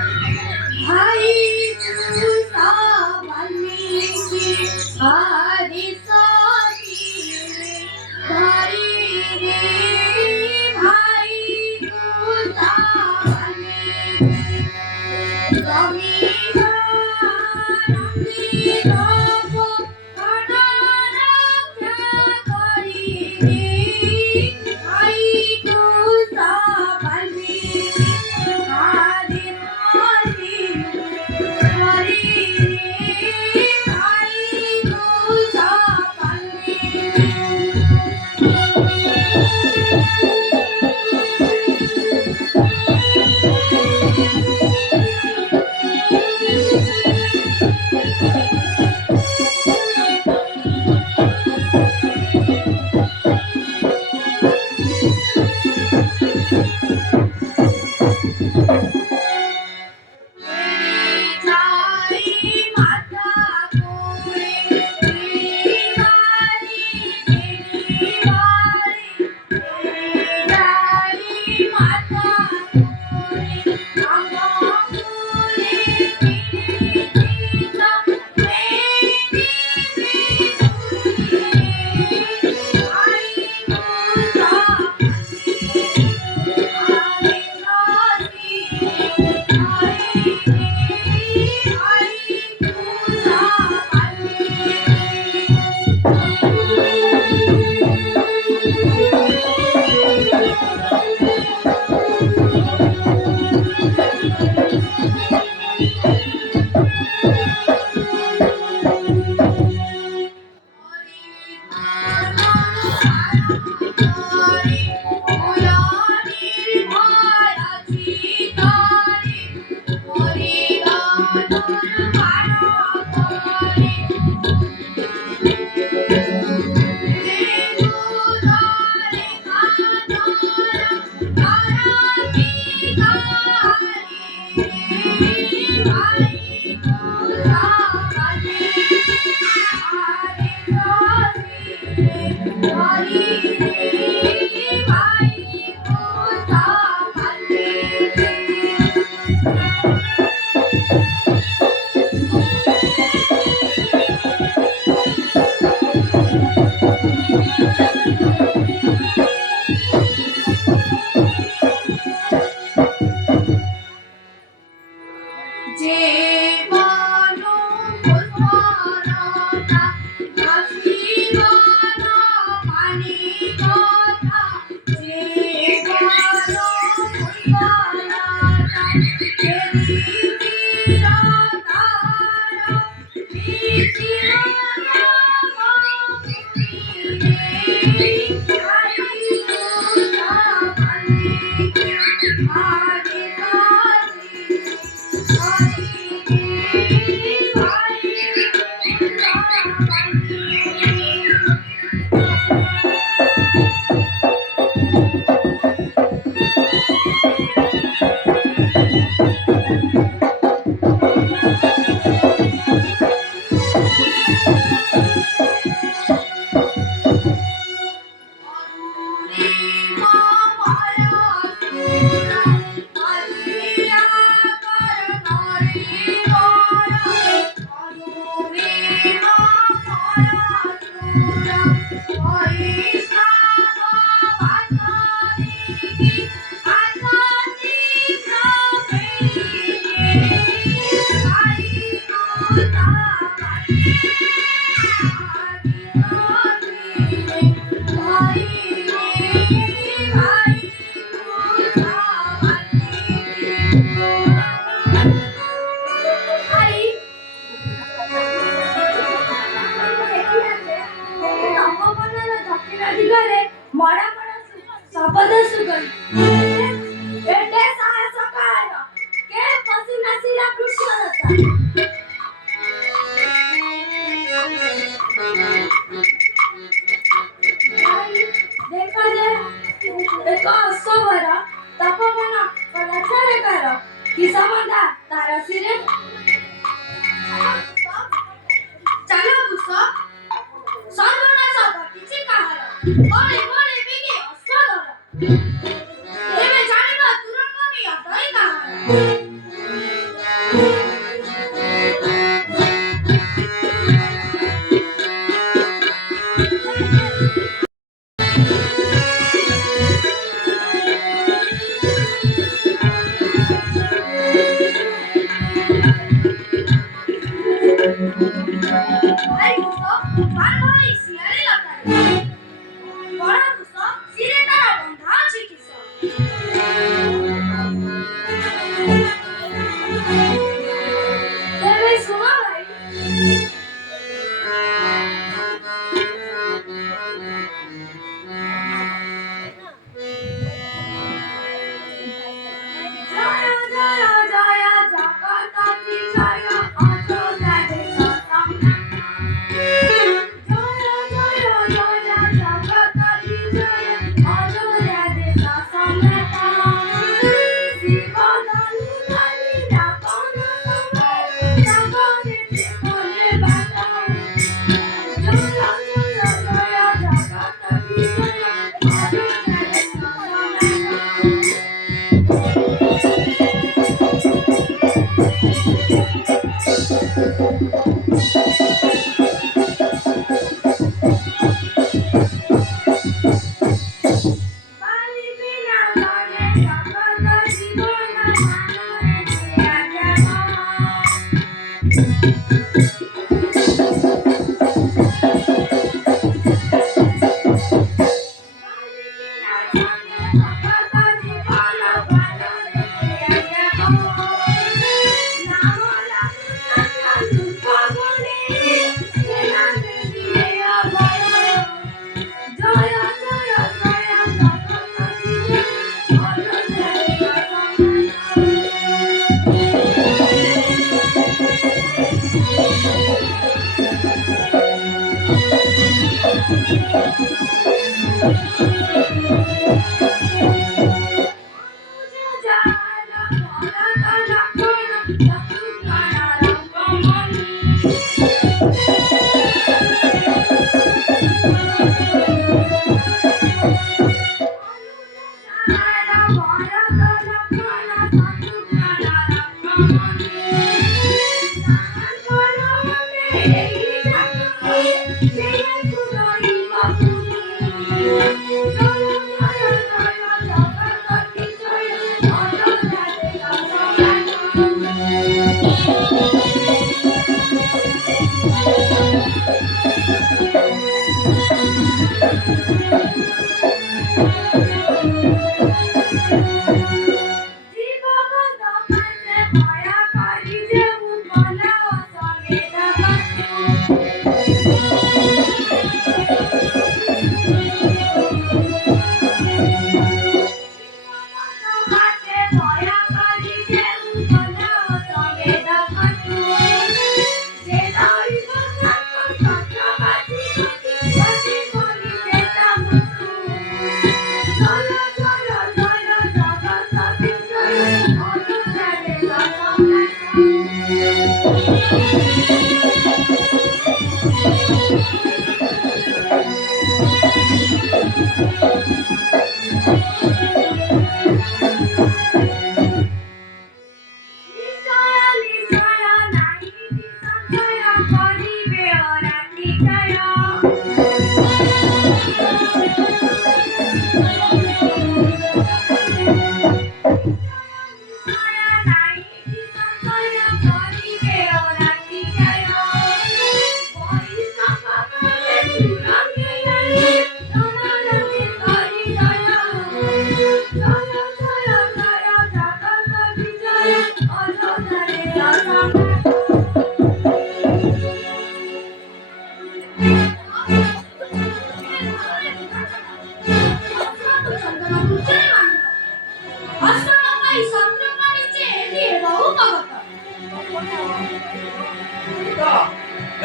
भाई दूसा वाल्मीकि आदि सोनी भाई रे भाई दूसा वाल्मीकि स्वामी नंदी प्रभु रक्षा करी रे भाई दूसा वाल्मीकि आदि ବରକୁଶ ଶିରେ ତାର ବନ୍ଧା ଅଛି କିସ? ତେବେ ଶୁଣ ଭାଇ। ଜୟ ଜୟ ଜୟ ଜଗତ ବିଜୟ ଅଯୋଧ୍ୟା ଦେଶ ସମ୍ରାଟ। ଜୟ ଜୟ ଜୟ ଜଗତ ବିଜୟ ଅଯୋଧ୍ୟା ଦେଶ ସମ୍ରାଟ। ଶିବ ଧନୁ ଧରି ରାବଣ ସଂହାର ଜଗରେ ତ୍ରିପଲେ ବାଟ। ଜୟ ଜୟ ଜୟ ଜଗତ ବିଜୟ ଅଯୋଧ୍ୟା ଦେଶ ସମ୍ରାଟ। ବାଲି ବିନା ଗଲେ ଜଗତ ଜୀବନ ମାନରେ ବାଲି ବିନା ଗଲେ ଜଗତ ଜୀବନ ମାନରେ ନାମ ରାମଚନ୍ଦ୍ର ରୂପ ଗୁଣେ ସେନା ଦେବିଏ ଅଭୟ। ଜୟ ଜୟ ଜୟ ଜଗତ ବିଜୟ ଅଯୋଧ୍ୟା ଦେଶ ଅନୁଜ ଜାଲ ଭରତ ଲକ୍ଷ୍ମଣ ଶତ୍ରୁଘ୍ନ ରଙ୍କମଣି।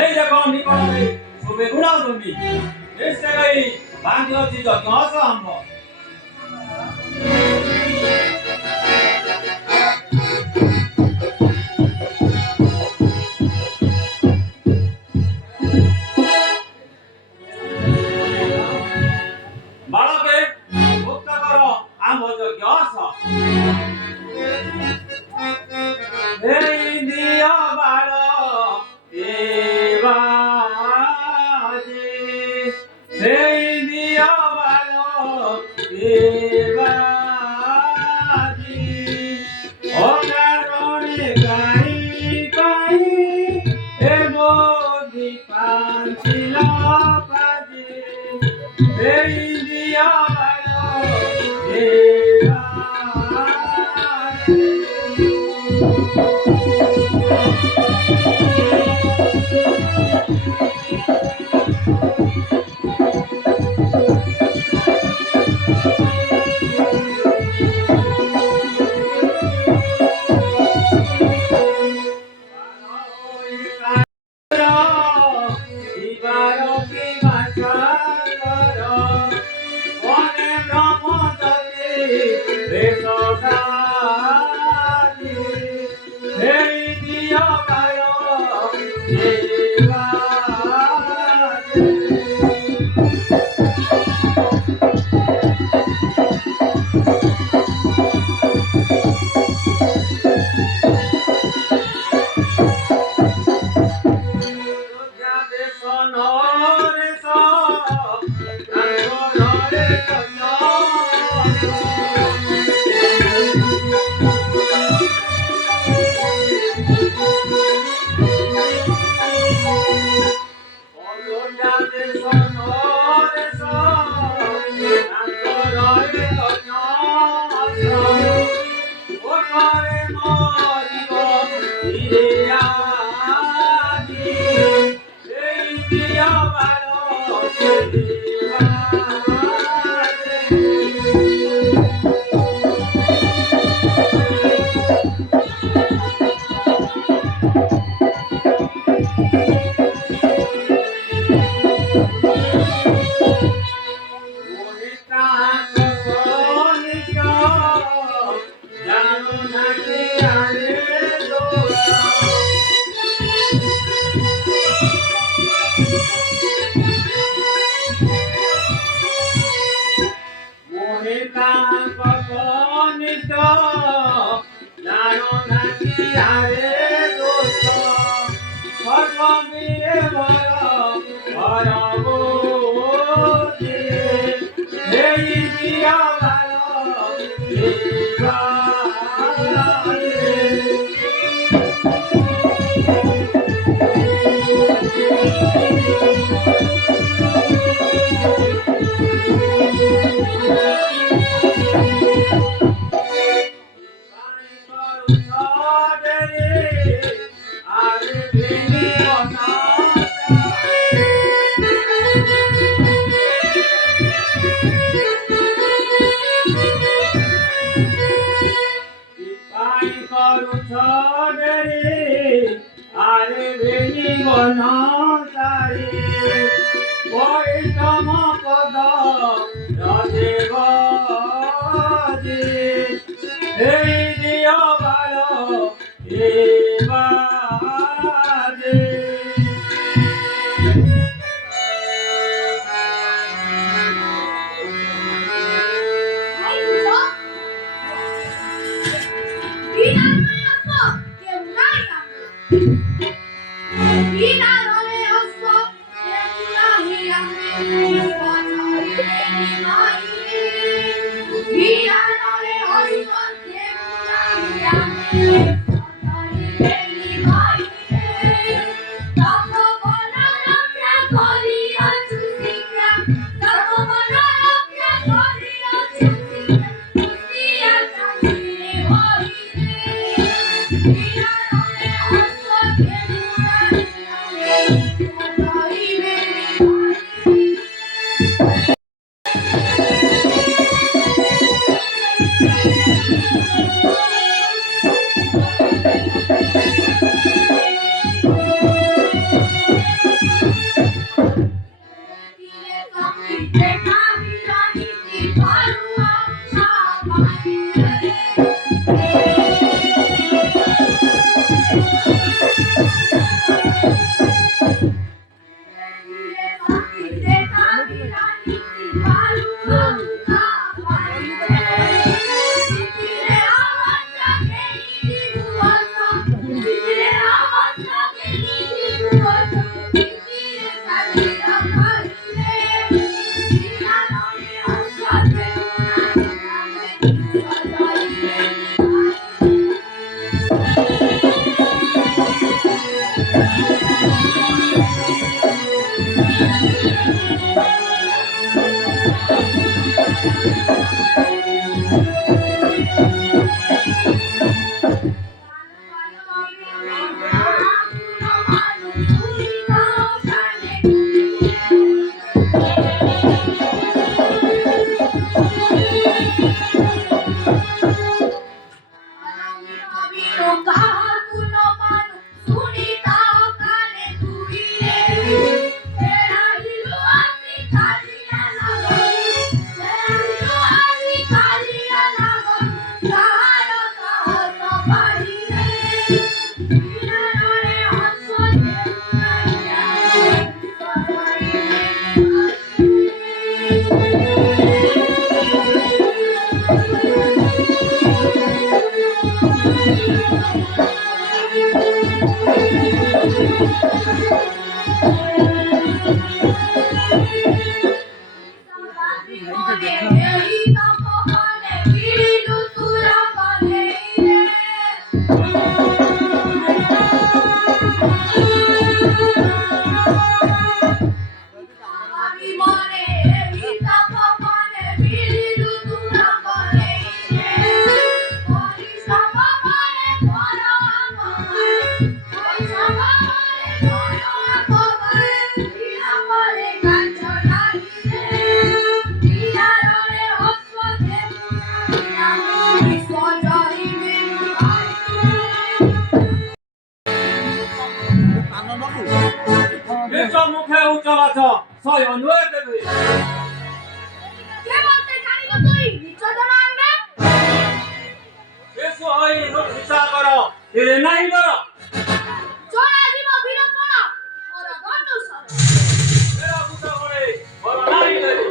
এই দেখো নিকটে সবে গুণাও তুমি নিশ্চয়ই বান্ধি অতি যজ্ঞ অসম্ভ বালকে মুক্ত কর আম্ভ যজ্ঞ অস এই দিয় বাল দেবাজি এই দিয় বাল দেবাজি অকারণে গাই গাই এ বোধি পাঞ্চিল পাজি এই দিয়া দেবা বেশ মুখে উচ্চাবাচ সয়ন হয়ে দেবে বেশ হই হিসাব করো এরে নাই করো এরা বুঝা করে বড় নাই দেবে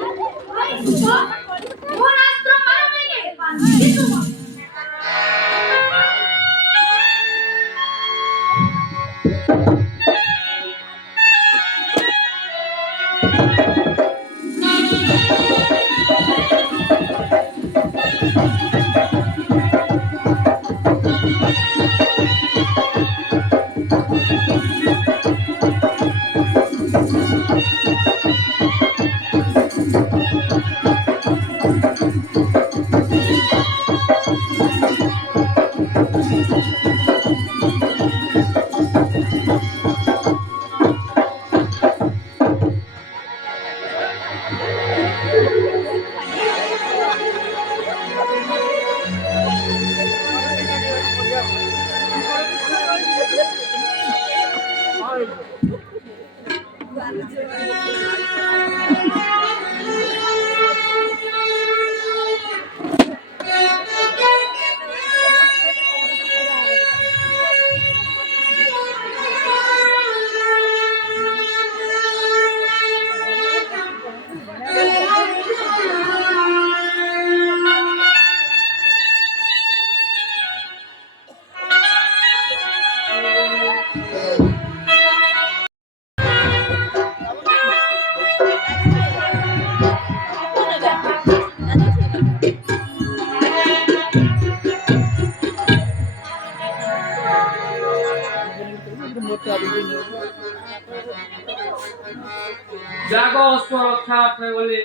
জাগ অস্ত্র রক্ষার্থে বলে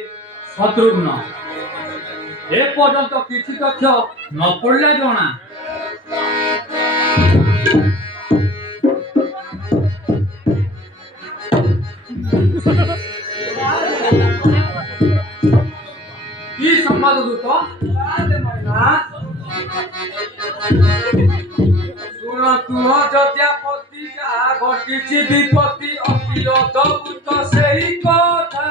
শত্রুঘ্ন এ পর্যন্ত কিছু তথ্য ন পড়লে জনা কি সম্বাদ দূত শুণ তুহ যদ্যাপতি যাহা ঘটিছি বিপত্তি অতি অদ্ভুত সেই কথা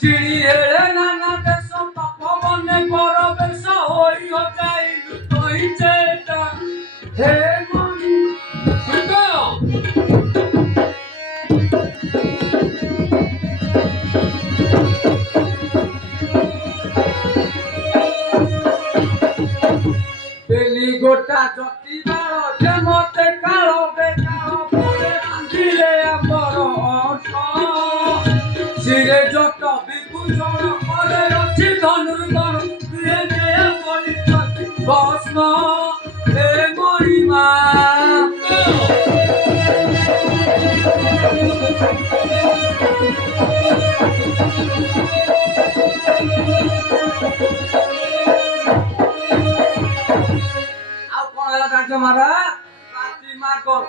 চিনি হেরে নানা দেশ তপবনে পরবেশ হই যাইলু তুই চেতা হে মনি শুদ্ধ বেলি গোটা জতি বাଳ যে মতে কাଳ বেকাଳ পরে বান্ধিলে আমার অর্থ শিরে যত বিভূষণ করে ଅଛି ধনুর্ধর দিয়ে দেয়া বলিপতি ভস্ম হে মহিমা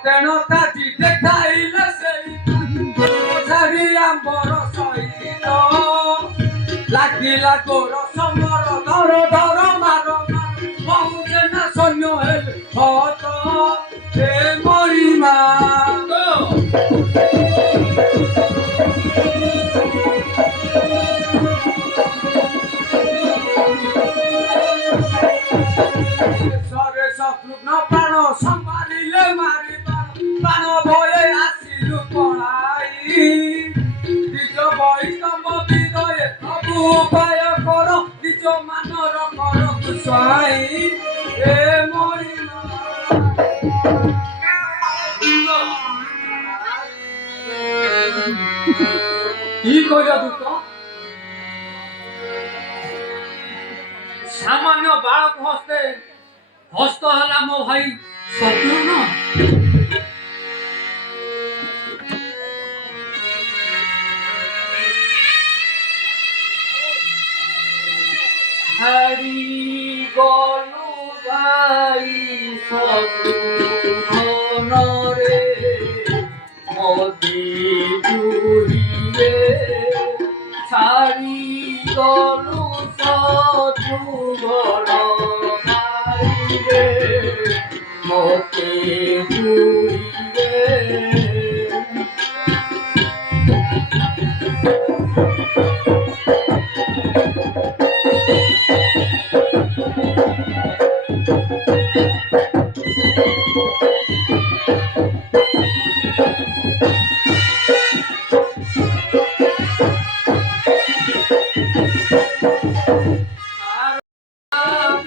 সতেন তাজি দেখাইলে সেই ছাড়ি আম্বর সহিত লাগিলা তোর সমর ধর ধর মার পৌঁছে না সৈন্য হেল হত হে মরিমা সরে শত্রুঘ্ন প্রাণ সম্ভারিলে মারি প্রাণ ভয়ে আসিলু পড়াই নিজ বৈষ্ণব বিদয়ে প্রভু উপায় কর নিজ মানর কর কুশাই হে মরিমা কি কইলা দুত সামান্য বালক হস্তে হস্ত হেলা মো ভাই শত্রুঘ্ন হারি গলু ভাই শত্রুঘ্ন রে মতি জুড়িয়ে ছাড়ি গলু শত্রুঘ্ন রে মতি জুড়িয়ে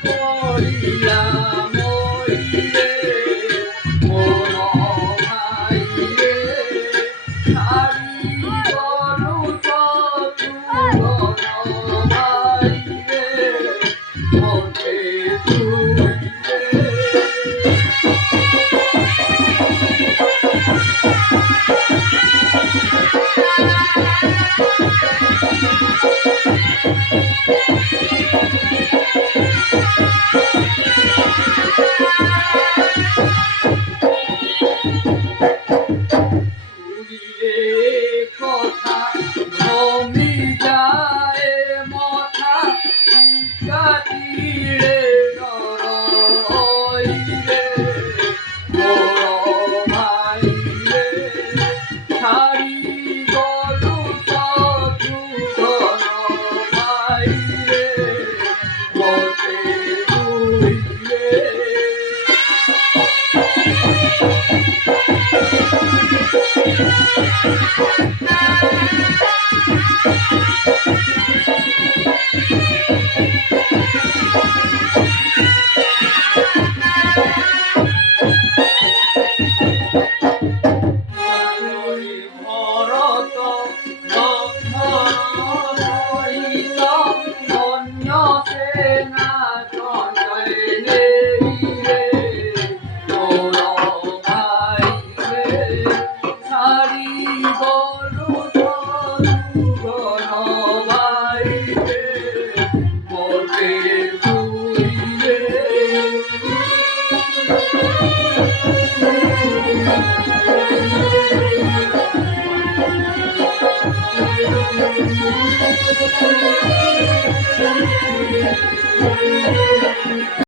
মরিয়া মরিলে মোর ভাই রে ছাড়ি গলু শত্রুঘ্ন ভাই রে মতে জুড়িলে শুনিলে কথা ভ্রমি যায় মথা কাটিরে নরইলে মোর ভাই রে ছাড়ি গলু শত্রুঘ্ন ভাই রে মতে জুড়িলে ভরত লক্ষ্মণ সহিত ধন্য সেনা জয় রে তোর ভাই রে ছাড়ি গলু শত্রুঘ্ন ভাই রে মতে জুড়িলে